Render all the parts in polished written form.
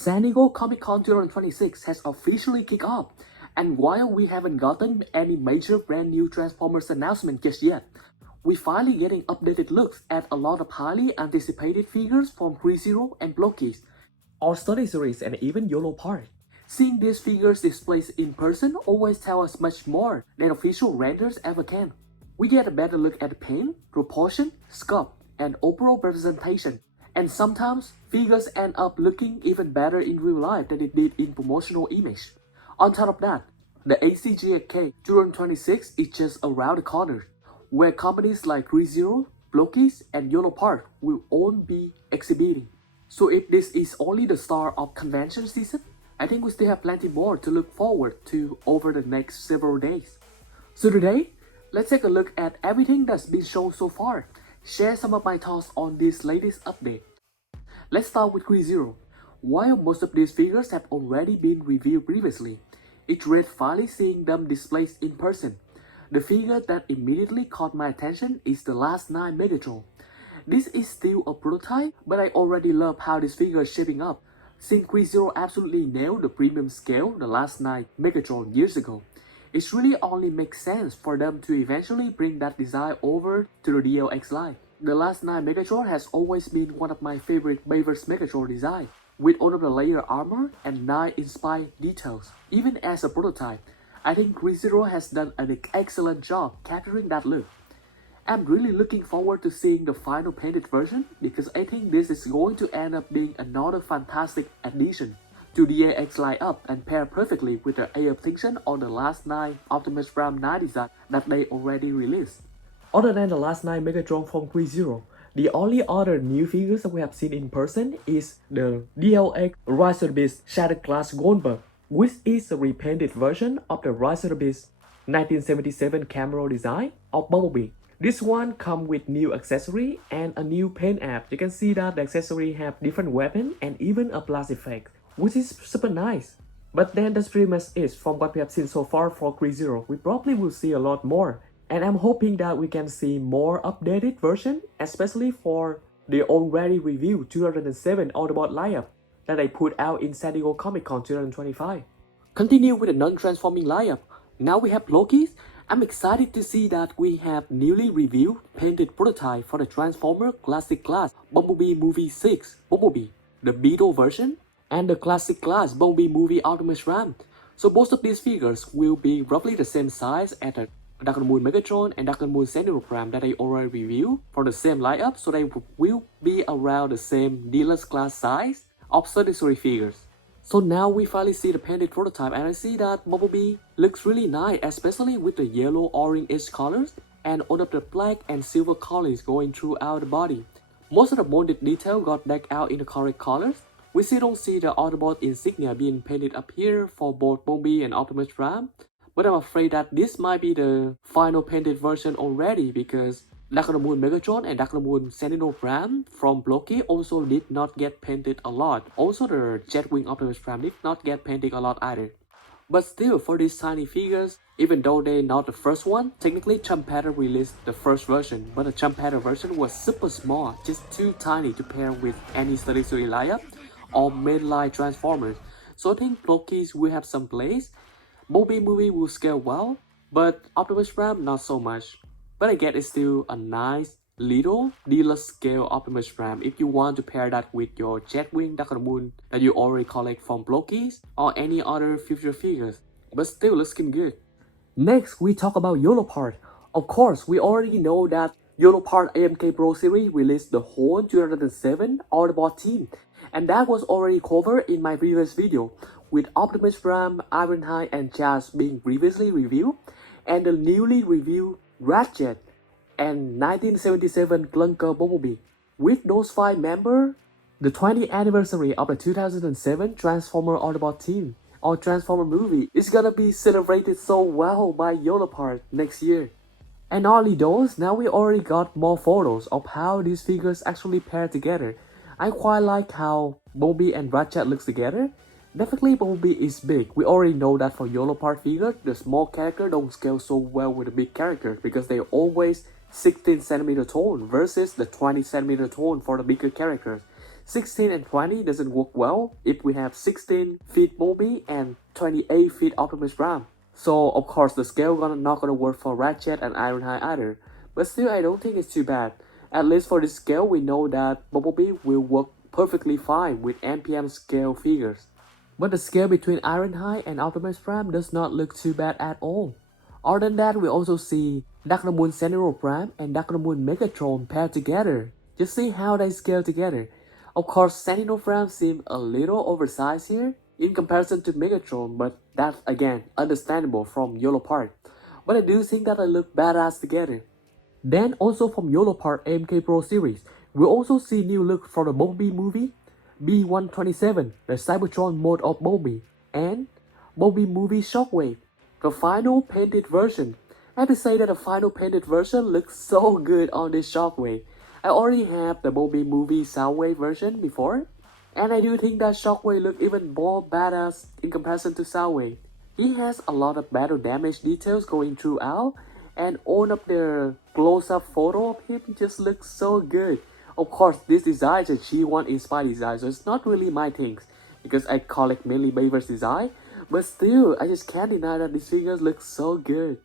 San Diego Comic-Con 2026 has officially kicked off, and while we haven't gotten any major brand new Transformers announcement just yet, we're finally getting updated looks at a lot of highly anticipated figures from Threezero and Blokees, our study series, and even Yolo Park. Seeing these figures displayed in person always tells us much more than official renders ever can. We get a better look at paint, proportion, sculpt, and overall representation. And sometimes, figures end up looking even better in real life than it did in promotional image. On top of that, the ACGHK 2026 is just around the corner, where companies like Threezero, Blokees, and Yolo Park will all be exhibiting. So if this is only the start of convention season, I think we still have plenty more to look forward to over the next several days. So today, let's take a look at everything that's been shown so far, share some of my thoughts on this latest update. Let's start with Threezero. While most of these figures have already been reviewed previously, it's great finally seeing them displayed in person. The figure that immediately caught my attention is the Last Night Megatron. This is still a prototype, but I already love how this figure is shaping up, since Threezero absolutely nailed the premium scale the Last Night Megatron years ago. It really only makes sense for them to eventually bring that design over to the DLX line. The Last Night Megatron has always been one of my favorite Bayverse Megatron designs, with all of the layer armor and 9 inspired details. Even as a prototype, I think Threezero has done an excellent job capturing that look. I'm really looking forward to seeing the final painted version because I think this is going to end up being another fantastic addition to the AX lineup and pair perfectly with the Extinction on the Last Night Optimus Prime 9 design that they already released. Other than the Last Night Megatron from Threezero, the only other new figures that we have seen in person is the DLX Rise of the Beast Shattered Glass Goldberg, which is a repainted version of the Rise of the Beast 1977 camera design of Bumblebee. This one comes with new accessory and a new paint app. You can see that the accessory have different weapon and even a blast effect, which is super nice. But then that's pretty much it from what we have seen so far for Threezero. We probably will see a lot more, and I'm hoping that we can see more updated version, especially for the already reviewed 2007 Autobot lineup that I put out in San Diego Comic-Con 2025. Continue with the non-transforming lineup. Now we have Blokees. I'm excited to see that we have newly reviewed painted prototype for the Transformer Classic Class Bumblebee Movie 6 Bumblebee, the Beetle version, and the Classic Class Bumblebee Movie Optimus Prime. So both of these figures will be roughly the same size as the Dark Moon Megatron and Dark Moon Sentinel Prime that I already reviewed for the same lineup, so they will be around the same deluxe class size of 33 figures. So now we finally see the painted prototype, and I see that Bumblebee looks really nice, especially with the yellow orange colors and all of the black and silver colors going throughout the body. Most of the molded detail got decked out in the correct colors. We still don't see the Autobot insignia being painted up here for both Bumblebee and Optimus Prime, but I'm afraid that this might be the final painted version already because Dark Moon Megatron and Dark Moon Sentinel Prime from Blokees also did not get painted a lot. Also the Jetwing Optimus Prime did not get painted a lot either. But still, for these tiny figures, even though they're not the first one, technically TranKollector released the first version, but the TranKollector version was super small, just too tiny to pair with any SDCC lineup or mainline Transformers. So I think Blokees will have some place. Bumblebee Movie will scale well, but Optimus Prime not so much. But I guess it's still a nice little deluxe scale Optimus Prime if you want to pair that with your Jetwing Dark Moon that you already collect from Blokees or any other future figures. But still looking good. Next, we talk about Yolo Park. Of course, we already know that Yolo Park AMK Pro Series released the whole 2007 Autobot team, and that was already covered in my previous video, with Optimus Prime, Ironhide, and Jazz being previously reviewed, and the newly reviewed Ratchet and 1977 Clunker Bumblebee. With those 5 members, the 20th anniversary of the 2007 Transformer Autobot team or Transformer movie is gonna be celebrated so well by Yolopark next year. And not only those, now we already got more photos of how these figures actually pair together. I quite like how Bumblebee and Ratchet looks together. Definitely Bumblebee is big. We already know that for Yolo Park figure, the small character don't scale so well with the big character because they're always 16cm tall versus the 20cm tall for the bigger characters. 16 and 20 doesn't work well if we have 16 feet Bumblebee and 28 feet Optimus Prime. So of course the scale not gonna work for Ratchet and Ironhide either. But still I don't think it's too bad. At least for this scale we know that Bumblebee will work perfectly fine with NPM scale figures. But the scale between Ironhide and Optimus Prime does not look too bad at all. Other than that, we also see Moon Sentinel Prime and Moon Megatron paired together. Just see how they scale together. Of course, Sentinel Prime seems a little oversized here in comparison to Megatron, but that's again understandable from Yolo Park. But I do think that they look badass together. Then also from Yolo Park AMK Pro series, we also see new look for the Bumblebee movie, B127, the Cybertron Mode of Bumblebee, and Bumblebee Movie Shockwave, the final painted version. I have to say that the final painted version looks so good on this Shockwave. I already have the Bumblebee Movie Soundwave version before, and I do think that Shockwave looks even more badass in comparison to Soundwave. He has a lot of battle damage details going throughout, and all of the close-up photo of him just looks so good. Of course, this design is a G1 inspired design, so it's not really my things, because I collect mainly Bayverse design, but still, I just can't deny that these figures look so good.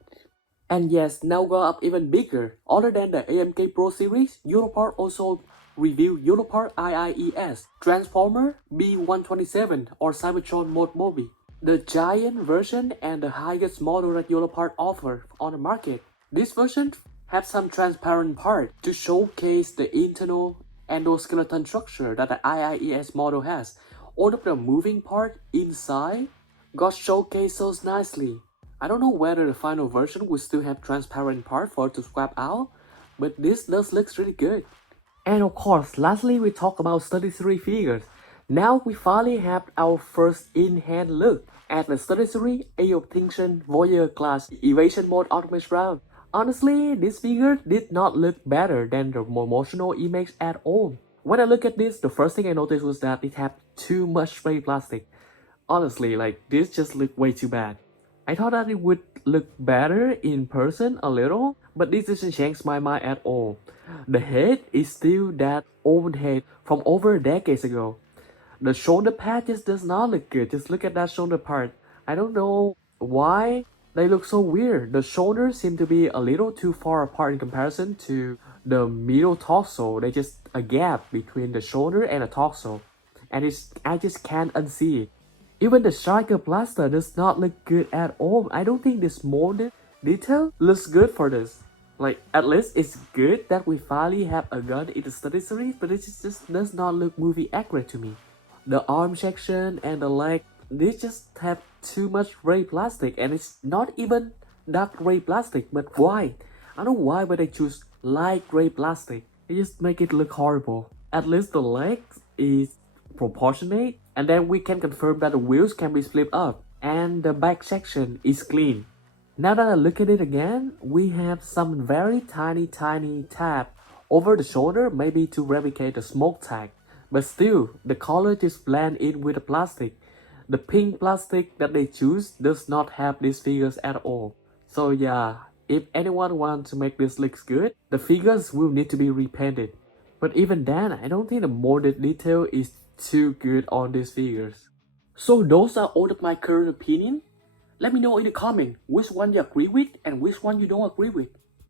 And yes, now go up even bigger. Other than the AMK Pro series, Yolopark also reviewed Yolopark IIES, Transformer B127 or Cybertron Mode Bumblebee, the giant version and the highest model that Yolopark offers on the market. This version have some transparent part to showcase the internal endoskeleton structure that the IIES model has. All of the moving part inside got showcased so nicely. I don't know whether the final version will still have transparent part for it to swap out, but this does look really good. And of course, lastly we talk about 33 figures. Now we finally have our first in-hand look at the 33 Extinction Voyager class Evasion mode Optimus Prime. Honestly, this figure did not look better than the promotional image at all. When I look at this, the first thing I noticed was that it had too much spray plastic. Honestly, like this just looked way too bad. I thought that it would look better in person a little, but this doesn't change my mind at all. The head is still that old head from over decades ago. The shoulder pad just does not look good. Just look at that shoulder part. I don't know why they look so weird. The shoulders seem to be a little too far apart in comparison to the middle torso. There's just a gap between the shoulder and the torso, and I just can't unsee it. Even the striker blaster does not look good at all. I don't think this molded detail looks good for this. Like, at least it's good that we finally have a gun in the study series, but it just does not look movie accurate to me. The arm section and the leg, they just have too much gray plastic, and it's not even dark gray plastic, but white. I don't know why, but they choose light gray plastic. It just make it look horrible. At least the legs is proportionate, and then we can confirm that the wheels can be split up, and the back section is clean. Now that I look at it again, we have some very tiny tab over the shoulder, maybe to replicate the smoke tag. But still, the color just blend in with the plastic. The pink plastic that they choose does not have these figures at all. So yeah, if anyone wants to make this look good, the figures will need to be repainted. But even then, I don't think the molded detail is too good on these figures. So those are all of my current opinion. Let me know in the comment which one you agree with and which one you don't agree with.